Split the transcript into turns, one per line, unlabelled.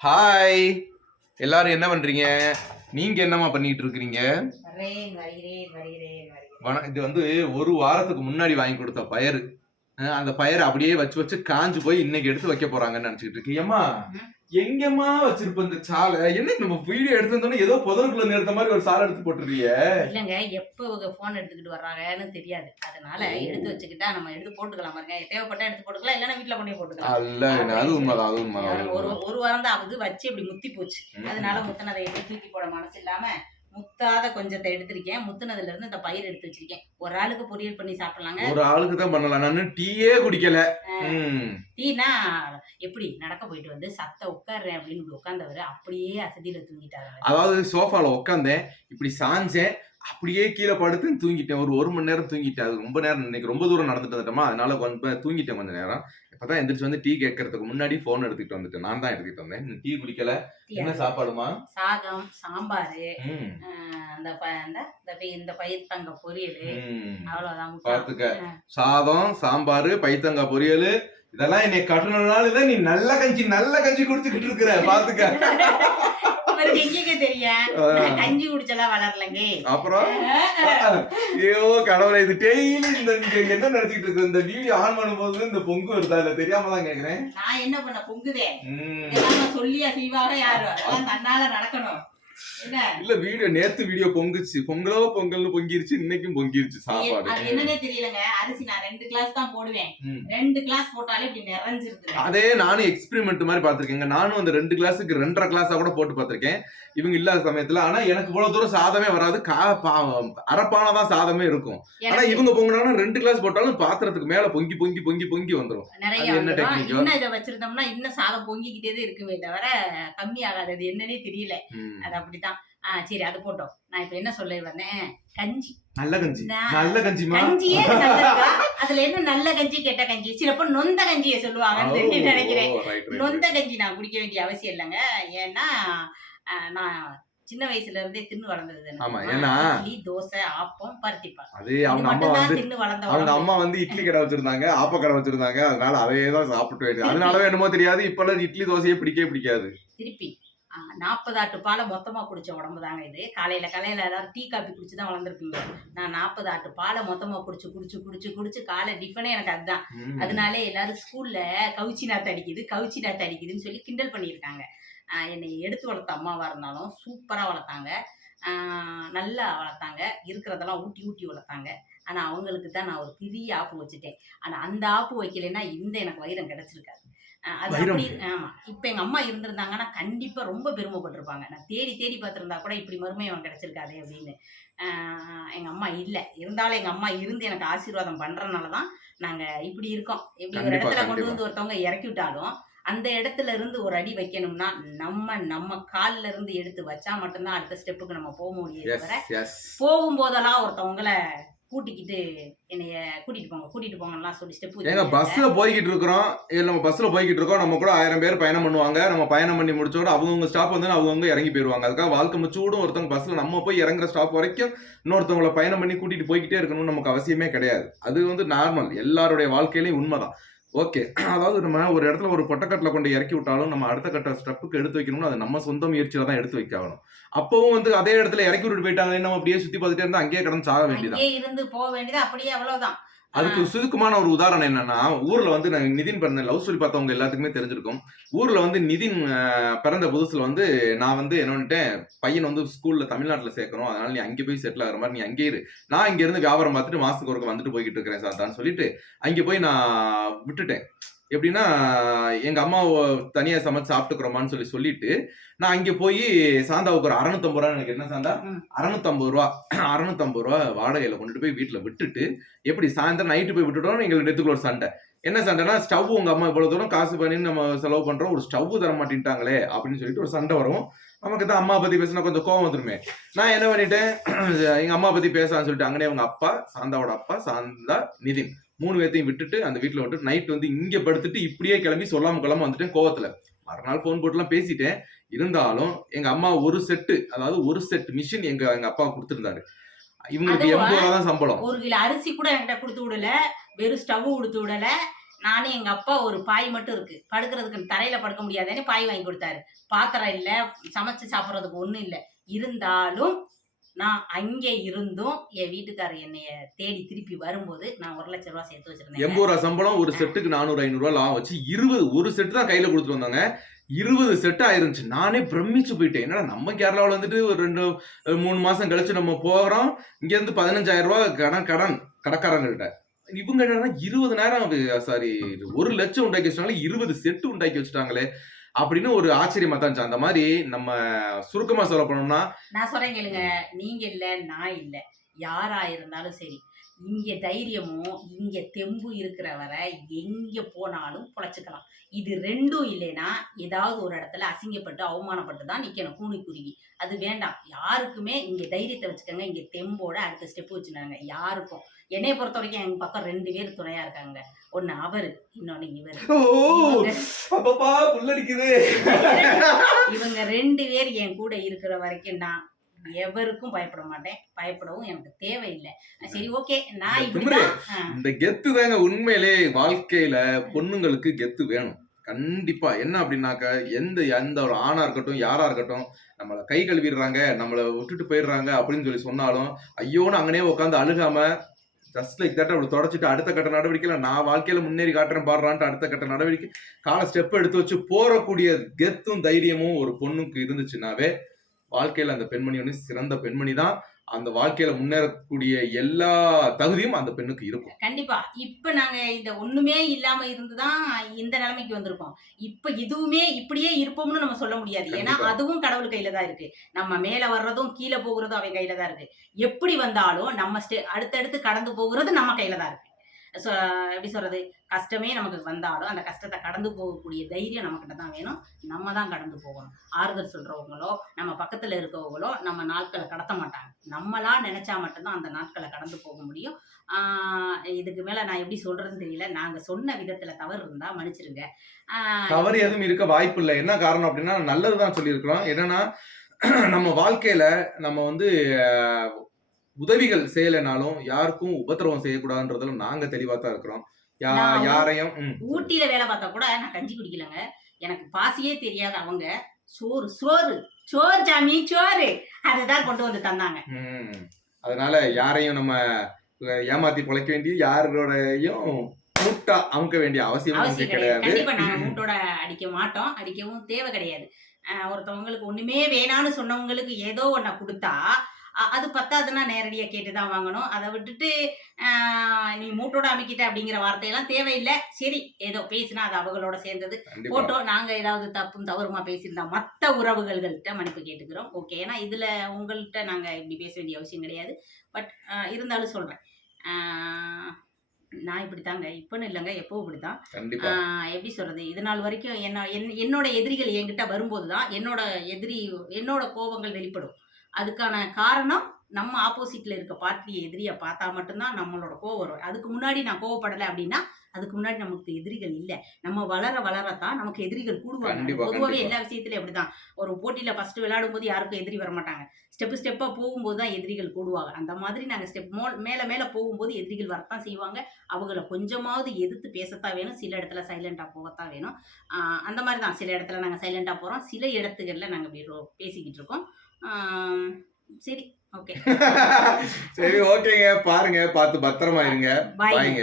Hi எல்லாரும் என்ன பண்றீங்க? நீங்க என்னம்மா பண்ணிட்டு இருக்கிறீங்க? இது வந்து ஒரு வாரத்துக்கு முன்னாடி வாங்கி கொடுத்த அஹ் அந்த பயரை அப்படியே வச்சு வச்சு காஞ்சு போய் இன்னைக்கு எடுத்து வைக்க போறாங்கன்னு நினைச்சிட்டு இருக்கீங்க ஏம்மா
ம்.
எங்கம்மா வச்சிருப்ப இந்த சாலை என்ன நம்ம வீடியோ எடுத்து வந்தோம்னா ஏதோ புதருக்குள்ள நேர்த்த மாதிரி ஒரு சாலை எடுத்து போட்டுருக்கீங்க
இல்லைங்க எப்போ இவங்க ஃபோன் எடுத்துக்கிட்டு வர்றாங்கன்னு தெரியாது அதனால. எடுத்து வச்சுக்கிட்டா நம்ம எடுத்து போட்டுக்கலாம் பாருங்க தேவைப்பட்டா எடுத்து போட்டுக்கலாம் இல்லைன்னா வீட்டில் கொண்டு போட்டுக்கலாம்
அல்ல அது உண்மைதான் அது உண்மைதான் அது
ஒரு. ஒரு வாரம் தான் ஆகுது வச்சு இப்படி முத்தி போச்சு. அதனால முத்தினதை எடுத்து தூக்கி போட மனசு இல்லாம முத்தாத கொஞ்சத்தை எடுத்திருக்கேன். முத்துனதுல இருந்து இந்த பயிர் எடுத்து வச்சிருக்கேன். ஒரு ஆளுக்கு பொரியல் பண்ணி சாப்பிடலாங்க.
ஒரு ஆளுக்கு தான் பண்ணலாம். நான் டீயே குடிக்கல.
டீனா எப்படி நடக்க போயிட்டு வந்து சத்த உட்காடுறேன் அப்படின்னு இப்படி உட்காந்தவர் அப்படியே அசதியில தூங்கிட்டாரு.
அதாவது சோஃபால உட்காந்தேன் இப்படி சாஞ்சேன். அப்படியே கீழே படுத்து தூங்கிட்டேன். ஒரு ஒரு மணி நேரம் தூங்கிட்டேன். அது ரொம்ப நேரம் இன்னைக்கு ரொம்ப தூரம் நடந்துட்டு வந்துட்டோமா அதனால கொஞ்சம் தூங்கிட்டேன் கொஞ்ச நேரம். இப்பதான் எந்திரிச்சு வந்து டீ கேட்கறதுக்கு முன்னாடி போன் எடுத்துட்டு வந்துட்டேன். நான் தான் எடுத்துட்டு வந்தேன். டீ குடிக்கல? என்ன சாப்பாடுமா?
சாதம் சாம்பாரு அந்த இந்த பொரியல். அவ்வளவுதான்.
பாத்துக்க. சாதம் சாம்பார் பைத்தங்காய் பொரியல். இதெல்லாம் என்னை கட்டுனதுனால தான் நீ நல்ல கஞ்சி நல்ல கஞ்சி குடிச்சுக்கிட்டு இருக்கிற. பாத்துக்க.
இவருக்கு எங்கேங்க தெரியும் கஞ்சி குடிச்செல்லாம் வளரலங்க.
அப்புறம்? ஐயோ கடவுளை இது டெய்லி இந்த என்ன நினைச்சிட்டு இருக்கு? இந்த வீடியோ ஆன் பண்ணும்போது இந்த பொங்கு வருதா? இல்ல தெரியாம தான் கேக்குறேன்.
நான் என்ன பண்ண பொங்குதே. சொல்லியா செய்வாங்க யாரு? அதெல்லாம் தன்னால நடக்கணும்.
இல்ல வீடியோ நேத்து வீடியோ பொங்குச்சு. பொங்கலோ பொங்கல்னு பொங்கிருச்சு இன்னைக்கும் பொங்கிருச்சு சாப்பாடு.
என்னன்னே தெரியலங்க. அரிசி நான் ரெண்டு கிளாஸ் தான் போடுவேன். ரெண்டு கிளாஸ் போட்டாலே இப்படி நிறைஞ்சிருது.
அதே நானும் எக்ஸ்பெரிமெண்ட் மாதிரி பாத்திருக்கேங்க நானும் அந்த ரெண்டு கிளாஸுக்கு ரெண்டரை கிளாஸா கூட போட்டு பார்த்திருக்கேன். இவங்க இல்லாத சமயத்துல. ஆனா எனக்கு இவ்வளவு தூரம் சாதமே வராது. கா அரப்பான தான் சாதமே இருக்கும். ஆனா இவங்க பொங்குனாங்கன்னா ரெண்டு கிளாஸ் போட்டாலும் பாத்திரத்துக்கு மேல பொங்கி பொங்கி பொங்கி பொங்கி வந்துரும்.
நிறைய
என்ன technique?
இன்னும் இதை வச்சிருந்தோம்னா இன்னும் சாதம் பொங்கிக்கிட்டே இருக்குமே தவிர கம்மி ஆகாது. என்னன்னே தெரியல. அது அப்படித்தான். ஆ சரி அது போட்டோம். நான் இப்ப என்ன சொல்ல வந்தேன்? கஞ்சி.
நல்ல கஞ்சி. நல்ல கஞ்சிமா
கஞ்சியே அதுல என்ன நல்ல கஞ்சி கெட்ட கஞ்சி? சிலப்போ நொந்த கஞ்சியை சொல்லுவாங்கன்னு நினைக்கிறேன். நொந்த கஞ்சி நான் குடிக்க வேண்டிய அவசியம் இல்லைங்க. ஏன்னா நான் சின்ன வயசுல இருந்தே தின்னு வளர்ந்தது.
ஆமா, ஏன்னா-
இட்லி தோசை ஆப்பம்
அது அவங்க அம்மா வந்து
தின்னு வளர்ந்த
அவங்க. அம்மா வந்து இட்லி கடை வச்சிருந்தாங்க ஆப்ப கடை வச்சிருந்தாங்க. அதனால அதையே தான் சாப்பிட்டு வேண்டியது. அதனாலவே என்னமோ தெரியாது. இப்பெல்லாம் இட்லி தோசையே பிடிக்கவே பிடிக்காது.
திருப்பி. நாற்பது ஆட்டு பாலை மொத்தமா குடிச்ச உடம்பு தாங்க இது. காலையில காலையில எல்லாரும் டீ காபி குடிச்சு தான் வளர்ந்துருப்பீங்க. நான் நாற்பது ஆட்டு பாலை மொத்தமா குடிச்சு குடிச்சு குடிச்சு குடிச்சு காலை டிஃபனே எனக்கு அதுதான். அதனாலே எல்லாரும் ஸ்கூல்ல கவுச்சி நாத்து அடிக்குது கவுச்சி நாத்து அடிக்குதுன்னு சொல்லி கிண்டல் பண்ணியிருக்காங்க. என்னை எடுத்து வளர்த்த அம்மாவா இருந்தாலும் சூப்பரா வளர்த்தாங்க. நல்லா வளர்த்தாங்க. இருக்கிறதெல்லாம் ஊட்டி ஊட்டி வளர்த்தாங்க. ஆனா அவங்களுக்கு தான் நான் ஒரு பெரிய ஆப்பு வச்சுட்டேன். ஆனா அந்த ஆப்பு வைக்கலைன்னா இந்த எனக்கு வைரம் கிடைச்சிருக்காது. அது? அப்படி ஆமா. இப்ப எங்க அம்மா இருந்திருந்தாங்கன்னா கண்டிப்பா ரொம்ப பெருமைப்பட்டிருப்பாங்க. நான் தேடி தேடி பார்த்திருந்தா கூட இப்படி மருமையை அவன் கிடைச்சிருக்காதே அப்படின்னு. எங்க அம்மா இல்ல. இருந்தாலும் எங்க அம்மா இருந்து எனக்கு ஆசீர்வாதம் பண்றதுனாலதான் நாங்க இப்படி இருக்கோம். இப்படி ஒரு இடத்துல கொண்டு. வந்து ஒருத்தவங்க இறக்கி விட்டாலும் அந்த இடத்துல இருந்து ஒரு அடி வைக்கணும்னா நம்ம நம்ம கால்ல இருந்து எடுத்து வச்சா மட்டும்தான் அடுத்த ஸ்டெப்புக்கு நம்ம போக முடியும் தவிர போகும்போதெல்லாம் ஒருத்தவங்கள கூட்டிக்கிட்டு என்னைய கூட்டிட்டு போங்க கூட்டிட்டு போங்கலாம் சொல்லி ஸ்டெப்
ஏங்க பஸ்ல போய்கிட்டு இருக்கிறோம். இல்ல நம்ம பஸ்ல போய்கிட்டு இருக்கோம். நம்ம கூட ஆயிரம் பேர் பயணம் பண்ணுவாங்க. நம்ம பயணம் பண்ணி முடிச்சோட அவங்கவுங்க ஸ்டாப் வந்து அவங்கவுங்க இறங்கி போயிருவாங்க. அதுக்காக வாழ்க்கை முச்சூடும் ஒருத்தவங்க பஸ்ல நம்ம போய் இறங்குற ஸ்டாப் வரைக்கும் இன்னொருத்தவங்கள பயணம் பண்ணி கூட்டிட்டு போய்கிட்டே இருக்கணும்னு நமக்கு அவசியமே கிடையாது. அது வந்து நார்மல் எல்லாருடைய வாழ்க்கையிலையும் உண்மைதான். ஓகே அதாவது நம்ம ஒரு இடத்துல ஒரு பொட்டக்கட்டில் கொண்டு இறக்கி விட்டாலும் நம்ம அடுத்த கட்ட ஸ்டெப்புக்கு எடுத்து வைக்கணும்னு அது நம்ம சொந்த முயற்சியில தான் எடுத்து வைக்கணும் அப்பவும் வந்து அதே இடத்துல இறக்கி விட்டு போயிட்டாங்க நம்ம அப்படியே சுத்தி பார்த்துட்டே இருந்தா அங்கேயே கடந்து சாக வேண்டியதான்
இருந்து போக வேண்டியது அப்படியே அவ்வளவுதான்.
அதுக்கு சுருக்கமான ஒரு உதாரணம் என்னன்னா ஊர்ல வந்து நான் நிதின் பிறந்த லவ் ஸ்டோரி பார்த்தவங்க எல்லாத்துக்குமே தெரிஞ்சிருக்கும். ஊர்ல வந்து நிதின் பிறந்த புதுசுல வந்து நான் வந்து என்ன பண்ணிட்டேன் பையன் வந்து ஸ்கூல்ல தமிழ்நாட்டுல சேர்க்கணும். அதனால நீ அங்கே போய் செட்டில் ஆகிற மாதிரி நீ அங்கே இரு. நான் இங்க இருந்து வியாபாரம் பார்த்துட்டு மாசத்துக்கு ஒருக்க வந்துட்டு போய்கிட்டு இருக்கிறேன் சார் சொல்லிட்டு அங்கே போய் நான் விட்டுட்டேன். எப்படின்னா எங்க அம்மா தனியா சமைச்சு சாப்பிட்டுக்கிறோமான்னு சொல்லி சொல்லிட்டு நான் அங்கே போய் சாந்தாவுக்கு ஒரு அறுநூத்தம்பது ரூபா எனக்கு என்ன சாந்தா. அறுநூத்தம்பது ரூபா. அறுநூத்தம்பது ரூபா வாடகையில கொண்டுட்டு போய் வீட்டுல விட்டுட்டு எப்படி சாயந்தரம் நைட்டு போய் விட்டுட்டோம் எங்களுக்கு நெத்துக்குள்ள ஒரு சண்டை. என்ன சண்டைனா ஸ்டவ் உங்க அம்மா இவ்வளவு தூரம் காசு பண்ணி நம்ம செலவு பண்றோம் ஒரு ஸ்டவ் தர மாட்டேன்ட்டாங்களே அப்படின்னு சொல்லிட்டு ஒரு சண்டை வரும். நமக்கு தான் அம்மா பத்தி பேசினா கொஞ்சம் கோவம் வந்துருமே. நான் என்ன பண்ணிட்டேன் எங்க அம்மா பத்தி பேசலாம்னு சொல்லிட்டு அங்கனே அவங்க அப்பா சாந்தாவோட அப்பா சாந்தா நிதின். மூணு பேர்த்தையும் விட்டுட்டு அந்த வீட்டுல விட்டு நைட் வந்து இங்க படுத்துட்டு இப்படியே கிளம்பி சொல்லாம கொள்ளாம வந்துட்டேன் கோவத்துல. மறுநாள் ஃபோன் போட்டுலாம் பேசிட்டேன். இருந்தாலும் எங்க அம்மா ஒரு செட்டு அதாவது ஒரு செட் மிஷின் எங்க எங்க அப்பா கொடுத்துருந்தாரு. இவங்களுக்கு? எண்பது ரூபா தான் சம்பளம்.
ஒரு கிலோ அரிசி கூட என்கிட்ட கொடுத்து விடல. வெறும் ஸ்டவ் கொடுத்து விடல. நானும் எங்க அப்பா ஒரு பாய் மட்டும் இருக்கு. படுக்கிறதுக்கு தரையில படுக்க முடியாதுன்னு பாய் வாங்கி கொடுத்தாரு. பாத்திரம் இல்ல சமைச்சு சாப்பிட்றதுக்கு ஒண்ணும் இல்ல. இருந்தாலும் நான் அங்கே இருந்தும் என் வீட்டுக்காரர் என்னைய தேடி திருப்பி வரும்போது நான் ஒரு லட்ச ரூபா சேர்த்து வச்சிருந்தேன்
எண்பது ரூபா சம்பளம் ஒரு செட்டுக்கு நானூறு ஐநூறு ரூபா லாபம் வச்சு இருபது ஒரு செட்டு தான் கையில கொடுத்துட்டு வந்தாங்க. இருபது செட் ஆயிருந்துச்சு. நானே பிரமிச்சு போயிட்டேன். என்னடா நம்ம கேரளாவில் வந்துட்டு ஒரு ரெண்டு மூணு மாசம் கழிச்சு நம்ம போகிறோம் இங்கேருந்து பதினஞ்சாயிரம் ரூபா கடன் கடன் கடைக்காரங்கள்ட்ட. இவங்க என்னன்னா இருபதனாயிரம் சாரி ஒரு லட்சம் உண்டாக்கி வச்சிட்டாங்களே இருபது செட்டு உண்டாக்கி வச்சுட்டாங்களே. அப்படின்னு ஒரு ஆச்சரியமா தான் அந்த மாதிரி நம்ம சுருக்கமா சொல்ல போனோம்னா
நான் சொல்றேன் கேளுங்க. நீங்க இல்ல நான் இல்ல. யாரா இருந்தாலும் சரி இங்க தைரியமும் இங்க தெம்பு இருக்கிற வரை எங்க போனாலும் பொழைச்சுக்கலாம். இது ரெண்டும் இல்லைன்னா ஏதாவது ஒரு இடத்துல அசிங்கப்பட்டு அவமானப்பட்டு தான் நிக்கணும் கூனி குருவி. அது வேண்டாம். யாருக்குமே இங்க தைரியத்தை வச்சுக்கோங்க. இங்க தெம்போட அடுத்த ஸ்டெப் வச்சுனாங்க யாருக்கும். என்னைய பொறுத்த வரைக்கும் எங்க பக்கம் ரெண்டு பேர் துணையா இருக்காங்க. ஒண்ணு அவரு இன்னொன்னு இவரு. இவங்க ரெண்டு பேர் என் கூட இருக்கிற வரைக்கும் நான் எவருக்கும் பயப்பட மாட்டேன். பயப்படவும் எனக்கு தேவையில்லை. சரி ஓகே. நான்
இந்த கெத்து தாங்க உண்மையிலே வாழ்க்கையில பொண்ணுங்களுக்கு கெத்து வேணும். கண்டிப்பா. என்ன அப்படின்னாக்க எந்த எந்த ஒரு ஆணா இருக்கட்டும் யாரா இருக்கட்டும் நம்மளை கை கழுவிடுறாங்க நம்மளை விட்டுட்டு போயிடுறாங்க அப்படின்னு சொல்லி சொன்னாலும் ஐயோன்னு அங்கனே உட்காந்து அழுகாம ஜஸ்ட் லைக் தட் அப்படி தொடச்சிட்டு அடுத்த கட்ட நடவடிக்கையில நான் வாழ்க்கையில முன்னேறி காட்டுறேன் பாடுறான்ட்டு அடுத்த கட்ட நடவடிக்கை கால ஸ்டெப் எடுத்து வச்சு போறக்கூடிய கெத்தும் தைரியமும் ஒரு பொண்ணுக்கு இருந்துச்சுனாவே வாழ்க்கையில அந்த பெண்மணி வந்து சிறந்த பெண்மணி தான் அந்த வாழ்க்கையில முன்னேறக்கூடிய எல்லா தகுதியும் அந்த பெண்ணுக்கு இருக்கும்.
கண்டிப்பா. இப்ப நாங்க இந்த ஒண்ணுமே இல்லாம இருந்துதான் இந்த நிலைமைக்கு வந்திருக்கோம். இப்ப இதுவுமே இப்படியே இருப்போம்னு நம்ம சொல்ல முடியாது. ஏன்னா. அதுவும் கடவுள் கையில தான் இருக்கு. நம்ம மேல வர்றதும் கீழே போகிறதும் அவன் கையில தான் இருக்கு. எப்படி வந்தாலும் நம்ம ஸ்டே அடுத்தடுத்து கடந்து போகிறது நம்ம கையில தான் இருக்கு. எப்படி சொல்றது? கஷ்டமே நமக்கு வந்தாலும் அந்த கஷ்டத்தை கடந்து போகக்கூடிய தைரியம் நம்மக்கிட்ட தான் வேணும். நம்ம தான் கடந்து போகணும். ஆறுதல் சொல்றவங்களோ நம்ம பக்கத்துல இருக்கவங்களோ நம்ம நாட்களை கடத்த மாட்டாங்க. நம்மளா நினைச்சா மட்டும்தான் அந்த நாட்களை கடந்து போக முடியும். இதுக்கு மேல நான் எப்படி சொல்றதுன்னு தெரியல. நாங்க சொன்ன விதத்துல தவறு இருந்தா மன்னிச்சிருங்க.
தவறு எதுவும் இருக்க வாய்ப்பு இல்லை. என்ன காரணம் அப்படின்னா நல்லதுதான் சொல்லியிருக்கிறோம். என்னன்னா நம்ம வாழ்க்கையில நம்ம வந்து உதவிகள் செய்யலைனாலும் யாருக்கும் உபத்திரவம் செய்யக்கூடாதுன்றதுல நாங்க தெளிவா தான் இருக்கிறோம். யா- யாரையும்
ஊட்டியில வேலை பார்த்தா கூட நான் கஞ்சி குடிக்கலங்க. எனக்கு பாசியே தெரியாத அவங்க. சோறு சோறு சோறு சாமி சோறு. அதுதான் கொண்டு வந்து தந்தாங்க.
அதனால யாரையும் நம்ம ஏமாத்தி பொழைக்க வேண்டிய யாரோடையும் கூட்டா அமுக்க வேண்டிய அவசியம்
கிடையாது. கண்டிப்பா நாங்க மூட்டோட அடிக்க மாட்டோம். அடிக்கவும் தேவை கிடையாது. ஒருத்தவங்களுக்கு ஒண்ணுமே வேணான்னு சொன்னவங்களுக்கு ஏதோ ஒன்ன கொடுத்தா அது பத்தாதுன்னா நேரடியா கேட்டுதான் வாங்கணும். அதை விட்டுட்டு நீ மூட்டோட அமைக்கிட்ட அப்படிங்கிற வார்த்தையெல்லாம் தேவையில்லை. சரி ஏதோ பேசினா அது அவங்களோட சேர்ந்தது. போட்டோம் நாங்க ஏதாவது தப்பும் தவறுமா பேசியிருந்தா மத்த உறவுகள்கிட்ட மன்னிப்பு கேட்டுக்கிறோம். ஓகே ஏன்னா இதுல உங்கள்கிட்ட நாங்க இப்படி பேச வேண்டிய அவசியம் கிடையாது. பட் இருந்தாலும் சொல்றேன். ஆஹ் நான் இப்படித்தாங்க. இப்பன்னு இல்லைங்க எப்பவும்
கண்டிப்பா.
ஆஹ் எப்படி சொல்றது? இது நாள் வரைக்கும் என்ன என்- என்னோட எதிரிகள் என்கிட்ட வரும்போது தான் என்னோட எதிரி என்னோட கோபங்கள் வெளிப்படும். அதுக்கான காரணம் நம்ம ஆப்போசிட்ல இருக்க பார்ட்டி எதிரியை பார்த்தா மட்டும்தான் நம்மளோட கோவம் வரும். அதுக்கு முன்னாடி நான் கோவப்படலை அப்படின்னா அதுக்கு முன்னாடி நமக்கு எதிரிகள் இல்லை. நம்ம வளர வளரத்தான் நமக்கு எதிரிகள் கூடுவாங்க. பொதுவாகவே. எல்லா விஷயத்துலயும் அப்படிதான். ஒரு போட்டியில ஃபர்ஸ்ட் விளையாடும் போது யாருக்கும் எதிரி வர மாட்டாங்க. ஸ்டெப் ஸ்டெப்பா போகும்போது தான் எதிரிகள் கூடுவாங்க. அந்த மாதிரி நாங்க ஸ்டெப் மோ மேல மேல போகும்போது எதிரிகள் வரத்தான் செய்வாங்க. அவங்கள கொஞ்சமாவது எதிர்த்து பேசத்தான் வேணும். சில இடத்துல சைலண்டா போகத்தான் வேணும். அந்த மாதிரி தான் சில இடத்துல நாங்க சைலண்டா போறோம். சில இடத்துகள்ல நாங்க பேசிக்கிட்டு இருக்கோம். சரி ஓகே
சரி ஓகேங்க பாருங்க பார்த்து பத்திரமா இருங்க.
பாய்
பாய்ங்க.